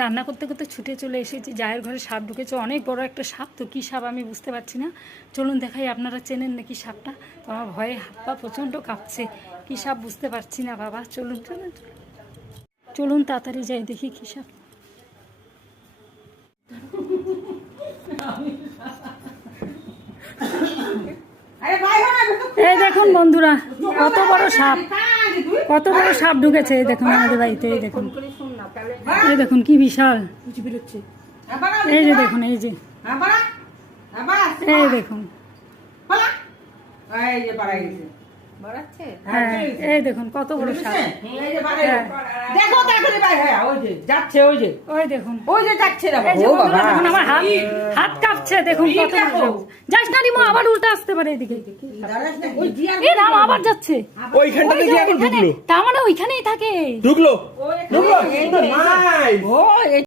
রান্না করতে করতে ছুটে চলে এসেছি, জায়ের ঘরে সাপ ঢুকেছে, অনেক বড় একটা সাপ। তো কী সাপ আমি বুঝতে পারছি না, চলুন দেখাই। আপনারা চেনেন নাকি সাপটা? তো আমার ভয়ে হাত পা প্রচণ্ড কাঁপছে, কী সাপ বুঝতে পারছি না বাবা। চলুন চলুন চলুন তাড়াতাড়ি যাই, দেখি কী সাপ। এই দেখুন বন্ধুরা, কত বড় সাপ, কত বড় সাপ ঢুকেছে। এই দেখুন আমাদের বাড়িতে, এই দেখুন, এই দেখুন কি বিশাল। এই যে দেখুন, এই যে, এই দেখুন, হ্যাঁ এই দেখুন কত বড় সাপ। যাচ্ছে ওই যে, ওই দেখুন, ওই যে যাচ্ছে। দেখুন আমার হাত কাঁপছে, দেখুন কত বড় সাপ। যাস না রিমো, আবার উল্টা আসতে পারে এদিকে। এই রাম আবার যাচ্ছে ওইখানটা থেকে এখন ঢুকলো, তার মানে ওইখানেই থাকে। ঢুকলো